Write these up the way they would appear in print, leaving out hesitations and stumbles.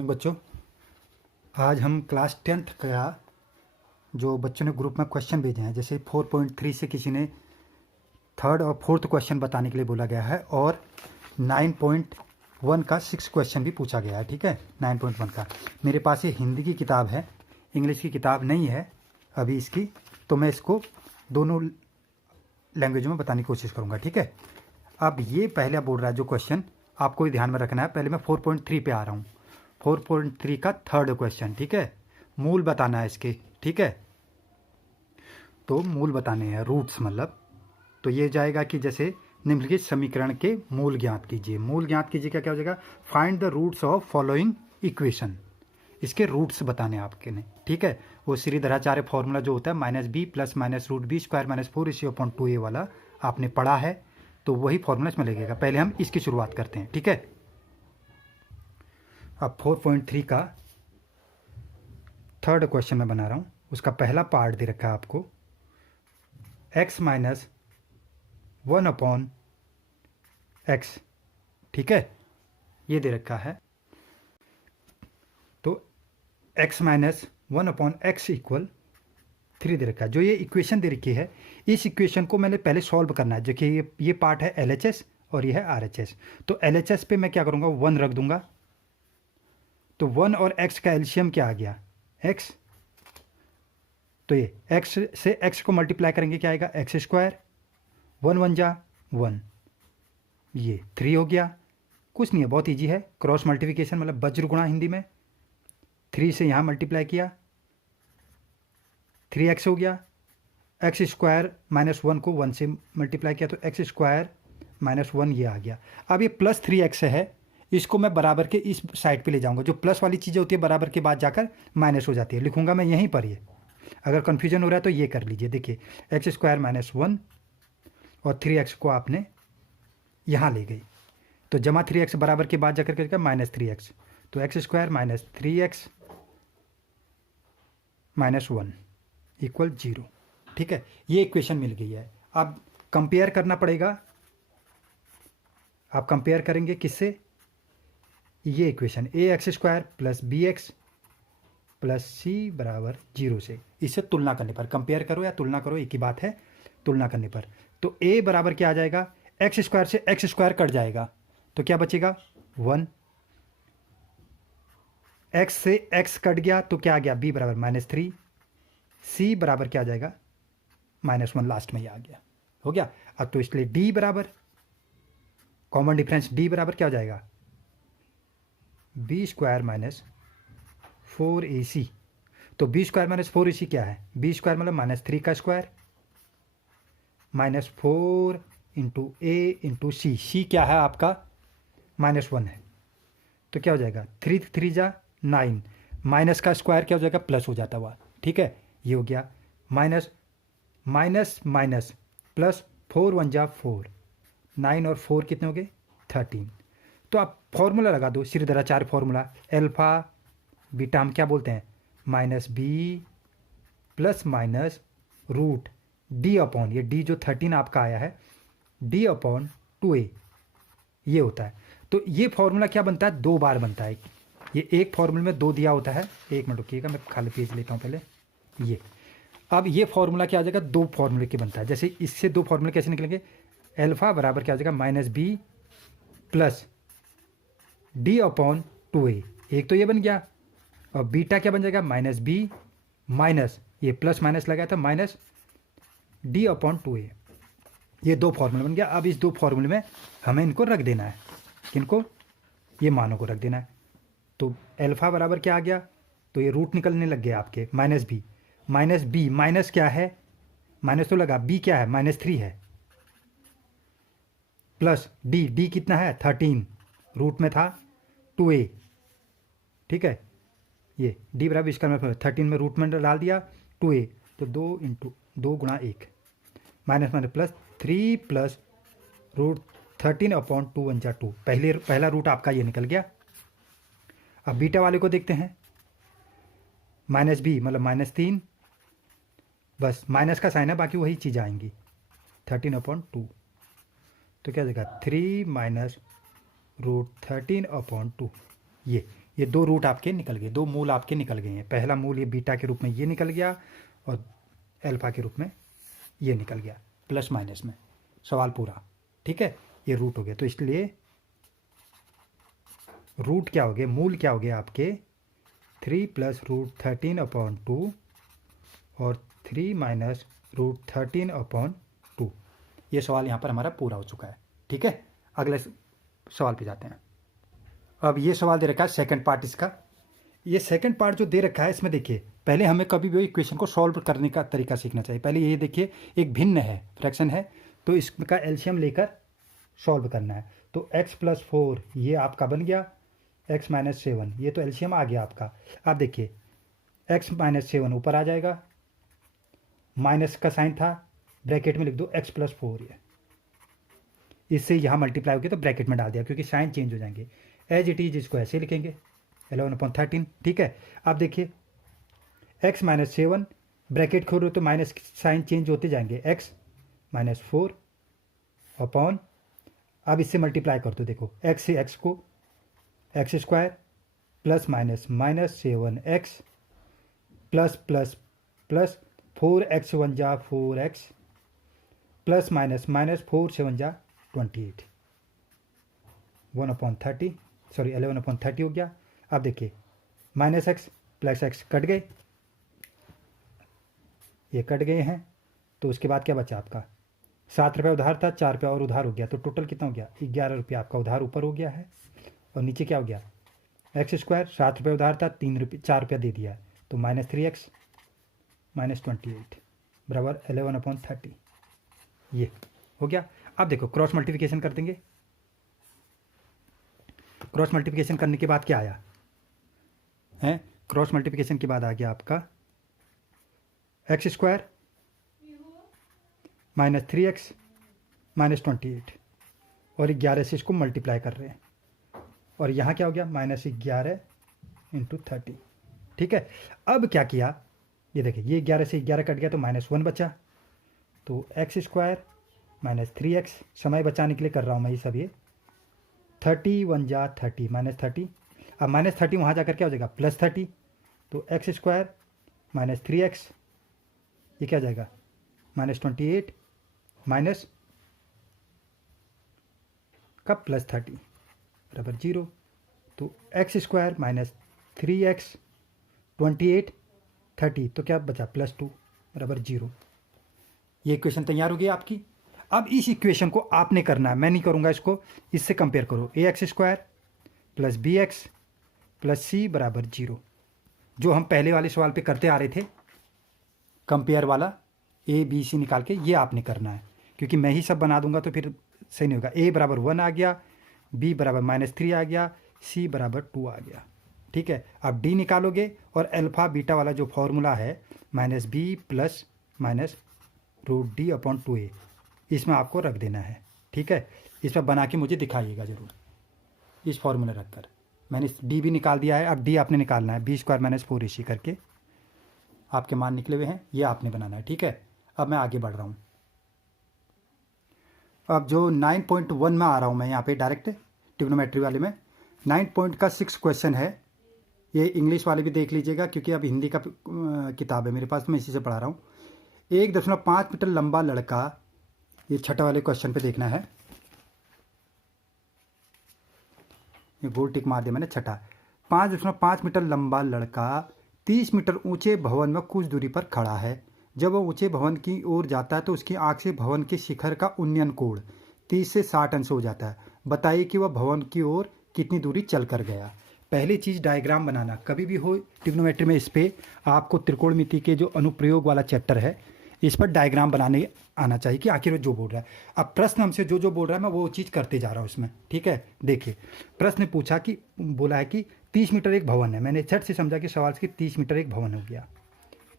बच्चों, आज हम क्लास 10th का जो बच्चों ने ग्रुप में क्वेश्चन भेजे हैं, जैसे 4.3 से किसी ने थर्ड और फोर्थ क्वेश्चन बताने के लिए बोला गया है और 9.1 का 6 क्वेश्चन भी पूछा गया है। ठीक है, 9.1 का मेरे पास ये हिंदी की किताब है, इंग्लिश की किताब नहीं है अभी इसकी, तो मैं इसको दोनों लैंग्वेजों में बताने की कोशिश करूँगा। ठीक है, अब ये पहले बोल रहा है जो क्वेश्चन आपको भी ध्यान में रखना है। पहले मैं 4.3 पे आ रहा हूँ। 4.3 का थर्ड क्वेश्चन। ठीक है, मूल बताना है इसके। ठीक है, तो मूल बताने हैं, रूट्स मतलब। तो ये जाएगा कि जैसे निम्नलिखित समीकरण के मूल ज्ञात कीजिए। मूल ज्ञात कीजिए क्या क्या हो जाएगा? Find the roots of following equation. इसके रूट्स बताने हैं आपके ने। ठीक है, वो श्रीधराचार्य फॉर्मूला जो होता है -b प्लस -√b² -4/2a वाला आपने पढ़ा है, तो वही फॉर्मूला इसमें लगेगा। पहले हम इसकी शुरुआत करते हैं। ठीक है, अब 4.3 का थर्ड क्वेश्चन मैं बना रहा हूँ। उसका पहला पार्ट दे रखा है आपको, x माइनस 1/x। ठीक है, ये दे रखा है। तो x माइनस 1/x इक्वल 3 दे रखा है। जो ये इक्वेशन दे रखी है, इस इक्वेशन को मैंने पहले सॉल्व करना है। जो कि ये पार्ट है LHS और ये है RHS। तो LHS पे मैं क्या करूँगा, 1 रख दूंगा। तो 1 और x का एलसीएम क्या आ गया? x। तो ये x से x को मल्टीप्लाई करेंगे, क्या आएगा? x²। 1 1 जा 1, ये 3 हो गया। कुछ नहीं है, बहुत ईजी है। क्रॉस मल्टीप्लिकेशन मतलब वज्र गुणा हिंदी में। 3 से यहाँ मल्टीप्लाई किया, 3x हो गया। x² -1 को 1 से मल्टीप्लाई किया तो x² -1 ये आ गया। अब ये प्लस 3x है, इसको मैं बराबर के इस साइड पे ले जाऊंगा। जो प्लस वाली चीज़ें होती है बराबर के बाद जाकर माइनस हो जाती है, लिखूंगा मैं यहीं पर। ये अगर कन्फ्यूजन हो रहा है तो ये कर लीजिए। देखिए x² -1 और 3x को आपने यहाँ ले गई, तो जमा 3x बराबर के बाद जाकर क्या -3x। तो x² -3x -1 इक्वल 0। ठीक है, ये इक्वेशन मिल गई है। अब कंपेयर करना पड़ेगा। आप कंपेयर करेंगे किससे? ये इक्वेशन ax² + bx + c बराबर 0 से। इससे तुलना करने पर, कंपेयर करो या तुलना करो एक ही बात है, तुलना करने पर। तो a बराबर क्या आ जाएगा? x² से x² कट जाएगा तो क्या बचेगा? 1। x से x कट गया तो क्या आ गया? b बराबर -3। c बराबर क्या आ जाएगा? -1 लास्ट में ही आ गया। हो गया। अब तो इसलिए d बराबर, कॉमन डिफरेंस d बराबर क्या हो जाएगा? b² -4ac। तो b² -4ac क्या है? b² मतलब -3 का स्क्वायर -4 इंटू a इंटू सी। सी क्या है आपका? -1 है। तो क्या हो जाएगा? 3 3 जा 9, माइनस का स्क्वायर क्या हो जाएगा? प्लस हो जाता हुआ। ठीक है, ये हो गया। माइनस माइनस माइनस प्लस 4 1 जा 4, 9 और 4 कितने हो गए? 13। तो आप फॉर्मूला लगा दो, श्रीधराचार्य फॉर्मूला। अल्फा बीटा हम क्या बोलते हैं? -b plus minus root d upon, ये d जो 13 आपका आया है, d/2a ये होता है। तो ये फॉर्मूला क्या बनता है? 2 बार बनता है। ये एक फॉर्मूले में 2 दिया होता है। एक मिनट रुकिएगा, मैं खाली पेज लेता हूँ पहले। ये अब ये फॉर्मूला क्या आ जाएगा? 2 फॉर्मूले के बनता है। जैसे इससे 2 फॉर्मूले कैसे निकलेंगे? अल्फा बराबर क्या आ जाएगा? -b plus d/2a। एक तो ये बन गया, और बीटा क्या बन जाएगा? -b माइनस, ये प्लस माइनस लगाया था, माइनस d/2a। ये 2 फॉर्मूला बन गया। अब इस 2 फॉर्मूले में हमें इनको रख देना है। किनको? ये मानों को रख देना है। तो अल्फा बराबर क्या आ गया? तो ये रूट निकलने लग गया आपके, -b माइनस क्या है? माइनस तो लगा, b क्या है? -3 है, प्लस d कितना है? 13, रूट में था 2a। ठीक है, ये d बराबर इसका मतलब 13 में रूट में डाल दिया 2a, तो 2 इंटू 2 गुणा 1 माइनस माइनस प्लस 3 प्लस √13/2 1 जा 2। पहला रूट आपका ये निकल गया। अब बीटा वाले को देखते हैं। -b मतलब -3, बस माइनस का साइन है, बाकी वही चीज़ आएंगी। 13/2 तो क्या देगा? 3 - √13/2। ये ये दो रूट आपके निकल गए, दो मूल आपके निकल गए हैं। पहला मूल ये बीटा के रूप में ये निकल गया और अल्फा के रूप में ये निकल गया प्लस माइनस में। सवाल पूरा, ठीक है। ये रूट हो गया, तो इसलिए रूट क्या हो गए, मूल क्या हो गया आपके 3 + √13/2 और 3 - √13/2। ये सवाल यहाँ पर हमारा पूरा हो चुका है, ठीक है। अगले सवाल पे जाते हैं। अब ये सवाल दे रखा है सेकंड पार्ट इसका। ये सेकंड पार्ट जो दे रखा है इसमें देखिए, पहले हमें कभी भी इक्वेशन को सॉल्व करने का तरीका सीखना चाहिए। पहले ये देखिए, एक भिन्न है, फ्रैक्शन है, तो इसका एलसीएम लेकर सॉल्व करना है। तो x + 4 ये आपका बन गया, x - 7 ये तो एलसीएम आ गया आपका। आप देखिए x - 7 ऊपर आ जाएगा, माइनस का साइन था, ब्रैकेट में लिख दो x + 4 ये, इससे यहाँ मल्टीप्लाई हो गया तो ब्रैकेट में डाल दिया क्योंकि साइन चेंज हो जाएंगे। एज इट इज इसको ऐसे लिखेंगे 11/13, ठीक है। आप देखिए x - 7 ब्रैकेट खोलो तो माइनस साइन चेंज होते जाएंगे, x - 4 अपॉन, अब इससे मल्टीप्लाई कर दो, देखो x से x को x² plus minus -7x plus plus plus 4x1 जा 4x प्लस माइनस -4 7 जा 28, 1/30 सॉरी 11/30 हो गया। अब देखिए -x + x कट गए, ये कट गए हैं, तो उसके बाद क्या बचा आपका 7 रुपये उधार था, 4 रुपया और उधार हो गया, तो टोटल कितना हो गया 11 रुपया आपका उधार ऊपर हो गया है। और नीचे क्या हो गया x², 7 रुपये उधार था, 4 रुपया दे दिया, तो -3x -28 बराबर 11/30, ये हो गया। अब देखो क्रॉस मल्टीप्लिकेशन कर देंगे। क्रॉस मल्टीप्लिकेशन करने के बाद क्या आया है, क्रॉस मल्टीप्लिकेशन के बाद आ गया आपका x² -3x -28 और 11 से इसको मल्टीप्लाई कर रहे हैं, और यहाँ क्या हो गया -11 × 30, ठीक है। अब क्या किया, ये देखिए ये 11 से 11 कट गया तो -1 बचा, तो x² -3x, समय बचाने के लिए कर रहा हूँ मैं ये सब, ये 31 जा 30 -30, अब -30 वहाँ जाकर क्या हो जाएगा +30, तो x² -3x ये क्या जाएगा -28 माइनस का +30 बराबर 0, तो x² -3x 28 30, तो क्या बचा +2 बराबर 0। ये इक्वेशन तैयार हो गई आपकी। अब इस इक्वेशन को आपने करना है, मैं नहीं करूँगा इसको, इससे कंपेयर करो, ax² + bx + c बराबर 0, जो हम पहले वाले सवाल पे करते आ रहे थे, कंपेयर वाला a b c निकाल के, ये आपने करना है, क्योंकि मैं ही सब बना दूंगा तो फिर सही नहीं होगा। a बराबर 1 आ गया, b बराबर -3 आ गया, c बराबर 2 आ गया, ठीक है। अब d निकालोगे और अल्फ़ा बीटा वाला जो फॉर्मूला है -b प्लस -√d/2a, इसमें आपको रख देना है, ठीक है। इस पर बना के मुझे दिखाइएगा ज़रूर, इस फॉर्मूला रख कर। मैंने d भी निकाल दिया है, अब d आपने निकालना है, b² - 4ac करके आपके मान निकले हुए हैं, ये आपने बनाना है, ठीक है। अब मैं आगे बढ़ रहा हूँ। अब जो 9.1 में आ रहा हूँ मैं यहाँ पे डायरेक्ट ट्रिग्नोमेट्री वाले में, 9.6 क्वेश्चन है, ये इंग्लिश वाले भी देख लीजिएगा क्योंकि अब हिंदी का किताब है मेरे पास, तो मैं इसी से पढ़ा रहा हूँ। 1.5 मीटर लंबा लड़का, ये छठे वाले क्वेश्चन पे देखना है, ये गोल टिक मार दिया मैंने, छठा। 5.5 मीटर लंबा लड़का 30 मीटर ऊंचे भवन में कुछ दूरी पर खड़ा है। जब वह ऊंचे भवन की ओर जाता है तो उसकी आंख से भवन के शिखर का उन्नयन कोण 30 से 60 अंश हो जाता है। बताइए कि वह भवन की ओर कितनी दूरी चल कर गया। पहली चीज़ डायग्राम बनाना, कभी भी हो ट्रिग्नोमेट्री में इस पे आपको त्रिकोणमिति के जो अनुप्रयोग वाला चैप्टर है इस पर डायग्राम बनाने आना चाहिए कि आखिर वो जो बोल रहा है। अब प्रश्न हमसे जो जो बोल रहा है मैं वो चीज़ करते जा रहा हूँ इसमें, ठीक है। देखिए प्रश्न पूछा कि बोला है कि 30 मीटर एक भवन है, मैंने झट से समझा कि सवाल से 30 मीटर एक भवन हो गया,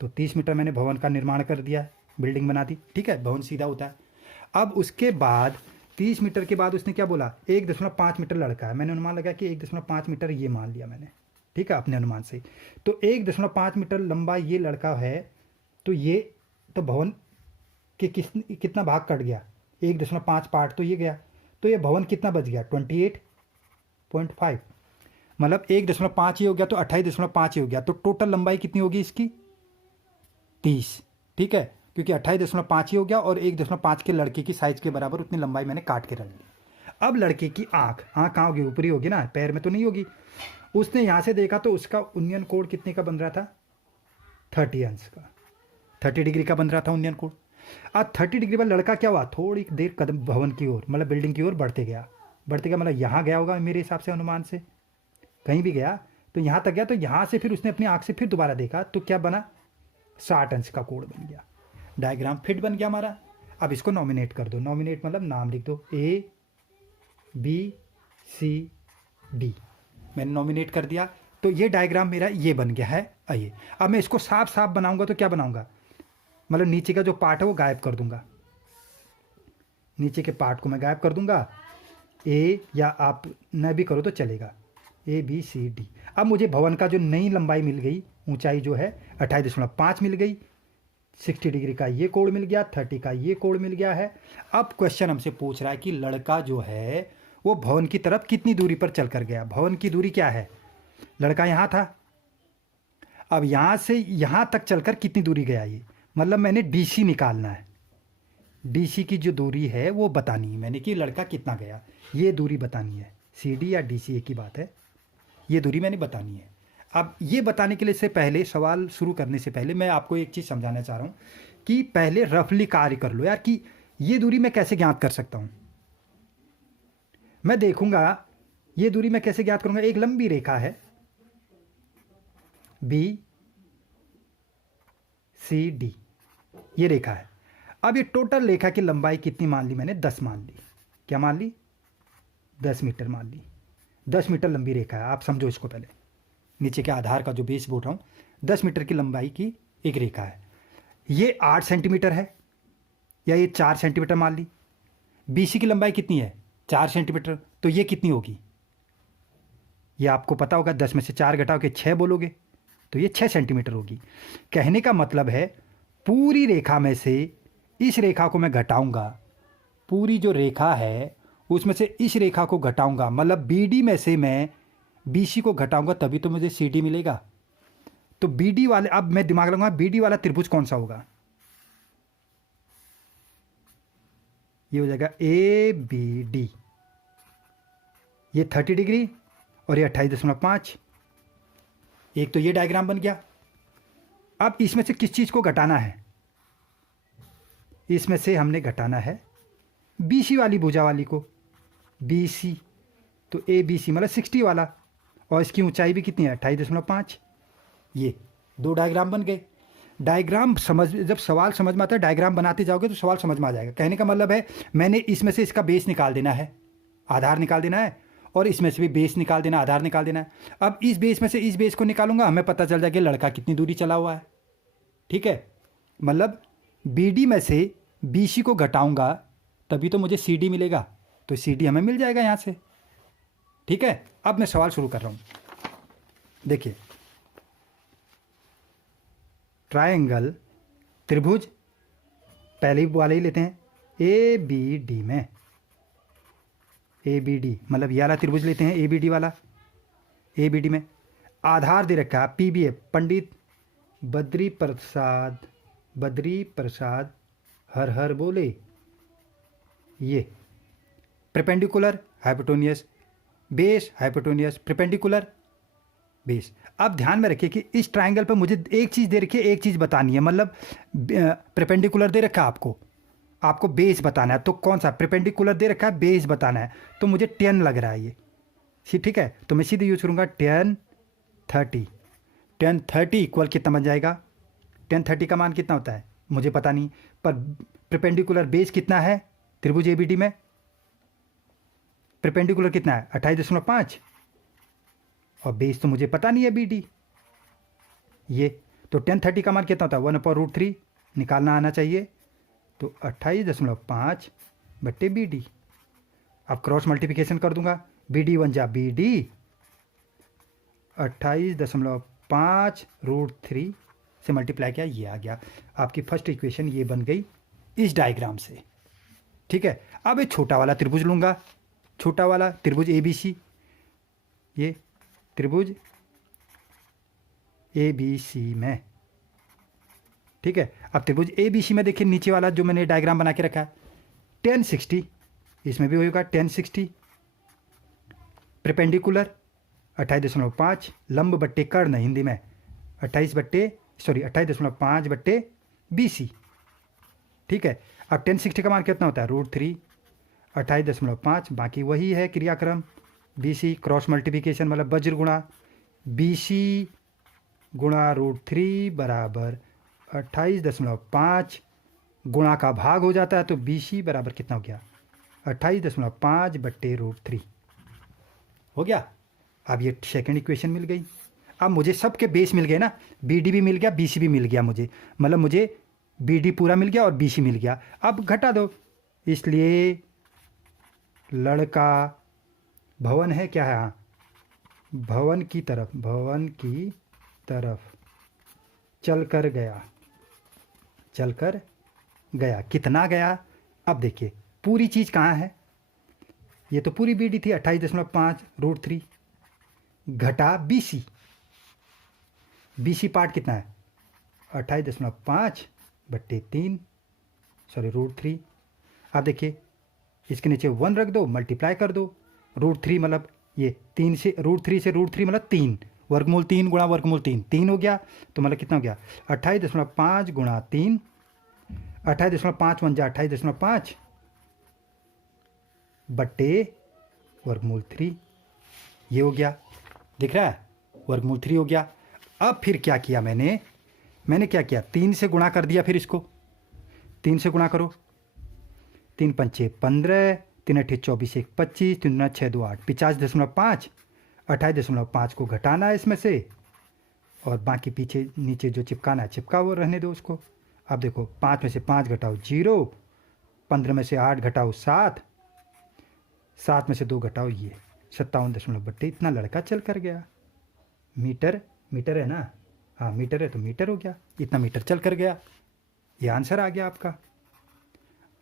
तो 30 मीटर मैंने भवन का निर्माण कर दिया, बिल्डिंग बना दी, ठीक है, भवन सीधा होता है। अब उसके बाद 30 मीटर के बाद उसने क्या बोला 1.5 मीटर लड़का है, मैंने अनुमान लगा कि 1.5 मीटर ये मान लिया मैंने, ठीक है, अपने अनुमान से। तो 1.5 मीटर लंबा ये लड़का है, तो ये तो भवन के कितना भाग कट गया, 1.5 पार्ट तो ये गया, तो ये भवन कितना बच गया 28.5। मतलब 1.5 ही हो गया तो 28.5 ही हो गया, तो टोटल लंबाई कितनी होगी इसकी 30। ठीक है, क्योंकि 28.5 ही हो गया और 1.5 के लड़के की साइज के बराबर उतनी लंबाई मैंने काट के रख ली। अब लड़के की आँख कहाँ होगी, ऊपरी होगी ना, पैर में तो नहीं होगी। उसने यहाँ से देखा तो उसका उन्नयन कोण कितने का बन रहा था, 30 अंश का, 30 डिग्री का बन रहा था उन्नयन कोण। अब 30 डिग्री पर लड़का क्या हुआ, थोड़ी देर कदम भवन की ओर मतलब बिल्डिंग की ओर बढ़ते गया मतलब यहाँ गया होगा मेरे हिसाब से, अनुमान से कहीं भी गया तो यहाँ तक गया, तो यहाँ से फिर उसने अपनी आँख से फिर दोबारा देखा तो क्या बना, 60 अंश का कोण बन गया। डायग्राम फिट बन गया हमारा। अब इसको नॉमिनेट कर दो, नॉमिनेट मतलब नाम लिख दो, ABCD मैंने नॉमिनेट कर दिया। तो ये डायग्राम मेरा ये बन गया है। आइए अब मैं इसको साफ साफ बनाऊंगा तो क्या बनाऊंगा, मतलब नीचे का जो पार्ट है वो गायब कर दूंगा, नीचे के पार्ट को मैं गायब कर दूंगा, या आप न भी करो तो चलेगा, ABCD। अब मुझे भवन का जो नई लंबाई मिल गई, ऊंचाई जो है 28.5 मिल गई, 60 डिग्री का ये कोण मिल गया, 30 का ये कोण मिल गया है। अब क्वेश्चन हमसे पूछ रहा है कि लड़का जो है वो भवन की तरफ कितनी दूरी पर चल कर गया। भवन की दूरी क्या है, लड़का यहाँ था, अब यहाँ से यहाँ तक चलकर कितनी दूरी गया, ये मतलब मैंने DC निकालना है, DC की जो दूरी है वो बतानी है मैंने कि लड़का कितना गया, ये दूरी बतानी है। CD या DC एक ही बात है, ये दूरी मैंने बतानी है। अब ये बताने के लिए से पहले, सवाल शुरू करने से पहले मैं आपको एक चीज़ समझाना चाह रहा हूँ कि पहले रफली कार्य कर लो यार कि ये दूरी मैं कैसे ज्ञात कर सकता हूँ। मैं देखूंगा ये दूरी मैं कैसे ज्ञात करूंगा, एक लंबी रेखा है BCD, ये रेखा है। अब ये टोटल रेखा की लंबाई कितनी मान ली मैंने, 10 मान ली। क्या मान ली, 10 मीटर मान ली। 10 मीटर लंबी रेखा है, आप समझो इसको पहले, नीचे के आधार का जो बेस बोल रहा हूँ, 10 मीटर की लंबाई की एक रेखा है। ये 8 सेंटीमीटर है या ये 4 सेंटीमीटर मान ली। BC की लंबाई कितनी है, 4 सेंटीमीटर, तो ये कितनी होगी, ये आपको पता होगा, 10 में से 4 घटाओ के 6 बोलोगे तो ये 6 सेंटीमीटर होगी। कहने का मतलब है पूरी रेखा में से इस रेखा को मैं घटाऊंगा, पूरी जो रेखा है उसमें से इस रेखा को घटाऊंगा, मतलब BD में से मैं BC को घटाऊंगा तभी तो मुझे CD मिलेगा। तो BD वाले, अब मैं दिमाग लगाऊंगा, BD वाला त्रिभुज कौन सा होगा, ये हो जाएगा ABD, ये 30 डिग्री और ये 28.5। एक तो ये डायग्राम बन गया। अब इसमें से किस चीज़ को घटाना है, इसमें से हमने घटाना है BC वाली भुजा वाली को, BC, तो ABC मतलब 60 वाला, और इसकी ऊंचाई भी कितनी है, 28.5। ये दो डायग्राम बन गए। डायग्राम समझ, जब सवाल समझ में आता है डायग्राम बनाते जाओगे तो सवाल समझ में आ जाएगा। कहने का मतलब है मैंने इसमें से इसका बेस निकाल देना है, आधार निकाल देना है, और इसमें से भी बेस निकाल देना, आधार निकाल देना है। अब इस बेस में से इस बेस को निकालूंगा, हमें पता चल जाएगा लड़का कितनी दूरी चला हुआ है। ठीक है, मतलब BD में से BC को घटाऊंगा तभी तो मुझे CD मिलेगा, तो CD हमें मिल जाएगा यहाँ से। ठीक है, अब मैं सवाल शुरू कर रहा हूँ। देखिए, ट्रायंगल, त्रिभुज, पहले ही वाले ही लेते हैं, ABD में, ABD मतलब ये वाला त्रिभुज लेते हैं, ABD वाला। ABD में आधार दे रखा है PBA, पंडित बद्री प्रसाद हर हर बोले। ये perpendicular hypotenuse, base hypotenuse, perpendicular base. अब ध्यान में रखिए कि इस ट्रायंगल पर मुझे एक चीज़ दे रखी है, एक चीज़ बतानी है, मतलब परपेंडिकुलर दे रखा है आपको बेस बताना है। तो कौन सा, परपेंडिकुलर दे रखा है, बेस बताना है, तो मुझे 10 लग रहा है ये। ठीक है, तो मैं सीधे यूज करूँगा 10 30। 10 30 इक्वल कितना बन जाएगा, 10 30 का मान कितना होता है मुझे पता नहीं, पर परपेंडिकुलर बेस कितना है त्रिभुज ABD में, परपेंडिकुलर कितना है 28.5, और बेस तो मुझे पता नहीं है BD। ये तो 10 30 का मान कितना होता है, 1/√3 निकालना आना चाहिए, तो 28.5 बट्टे BD। अब क्रॉस मल्टीप्लिकेशन कर दूंगा, BD 1 जा BD, 28.5√3 से मल्टीप्लाई किया, ये आ गया आपकी फर्स्ट इक्वेशन, ये बन गई इस डायग्राम से। ठीक है, अब एक छोटा वाला त्रिभुज लूँगा, छोटा वाला त्रिभुज ABC, ये त्रिभुज ABC में, ठीक है। अब त्रिभुज ABC में देखिए नीचे वाला जो मैंने डायग्राम बना के रखा है, tan 60, इसमें भी होगा tan 60, परपेंडिकुलर 28.5, लंब बट्टे कर्ण हिंदी में 28.5 बट्टे BC, ठीक है। अब tan 60 का मान कितना होता है, √3, 28.5, बाकी वही है क्रियाक्रम, BC क्रॉस मल्टीप्लिकेशन मतलब वज्र गुणा BC गुणा √3 बराबर 28.5, गुणा का भाग हो जाता है तो BC बराबर कितना हो गया, 28.5 बट्टे √3 हो गया। अब ये सेकंड इक्वेशन मिल गई। अब मुझे सबके बेस मिल गए ना, BD भी मिल गया, BC भी मिल गया, मुझे मतलब मुझे BD पूरा मिल गया और BC मिल गया। अब घटा दो, इसलिए लड़का भवन है क्या है, हाँ भवन की तरफ चल कर गया, कितना गया। अब देखिए पूरी चीज़ कहाँ है, ये तो पूरी BD थी 28.5 √3 घटा BC पार्ट कितना है 28.5 बट्टे 3 सॉरी √3। अब देखिए इसके नीचे 1 रख दो, मल्टीप्लाई कर दो, √3 मतलब ये 3 से √3 से √3 मतलब 3, वर्गमूल 3 गुणा वर्गमूल 3 हो गया, तो मतलब कितना हो गया 28.5 गुणा 3, 28.5 × 28.5 बट्टे वर्गमूल 3, ये हो गया, दिख रहा है वर्गमूल 3 हो गया। अब फिर क्या किया मैंने क्या किया, 3 से गुणा कर दिया, फिर इसको 3 से गुणा करो, 3 पंचे 15, 3 अट्ठे 24, 1 25, 3 दूना 6 2 8, 50.5, 28.5 को घटाना है इसमें से, और बाकी पीछे नीचे जो चिपकाना है चिपका वो रहने दो उसको। अब देखो 5 में से 5 घटाओ 0, 15 में से 8 घटाओ 7, 7 में से 2 घटाओ ये 57 बट्टे इतना लड़का चल कर गया। मीटर है ना, हाँ मीटर है तो मीटर हो गया, इतना मीटर चल कर गया, ये आंसर आ गया आपका।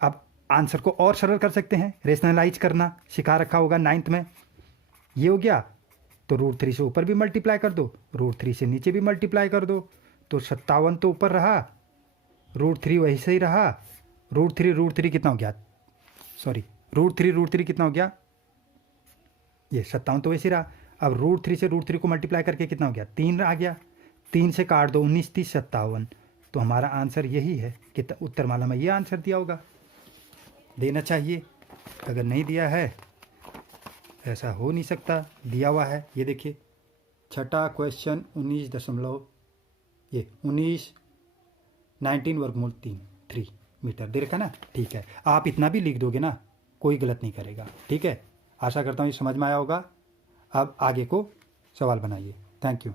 अब आंसर को और सरल कर सकते हैं, रेशनलाइज करना सिखा रखा होगा 9th में, ये हो गया तो √3 से ऊपर भी मल्टीप्लाई कर दो, √3 से नीचे भी मल्टीप्लाई कर दो, तो 57 तो ऊपर रहा, √3 वही से ही रहा, √3 कितना हो गया, सॉरी √3 कितना हो गया, ये 57 तो वैसे ही रहा। अब √3 से √3 को मल्टीप्लाई करके कितना हो गया, 3 आ गया, 3 से काट दो 19 30 57, तो हमारा आंसर यही है कि उत्तरमाला में ये आंसर दिया होगा, देना चाहिए। अगर नहीं दिया है ऐसा हो नहीं सकता, दिया हुआ है, ये देखिए छठा क्वेश्चन 19 वर्गमूल 3 मीटर दे रखा ना, ठीक है। आप इतना भी लिख दोगे ना, कोई गलत नहीं करेगा, ठीक है। आशा करता हूँ ये समझ में आया होगा। अब आगे को सवाल बनाइए। Thank you.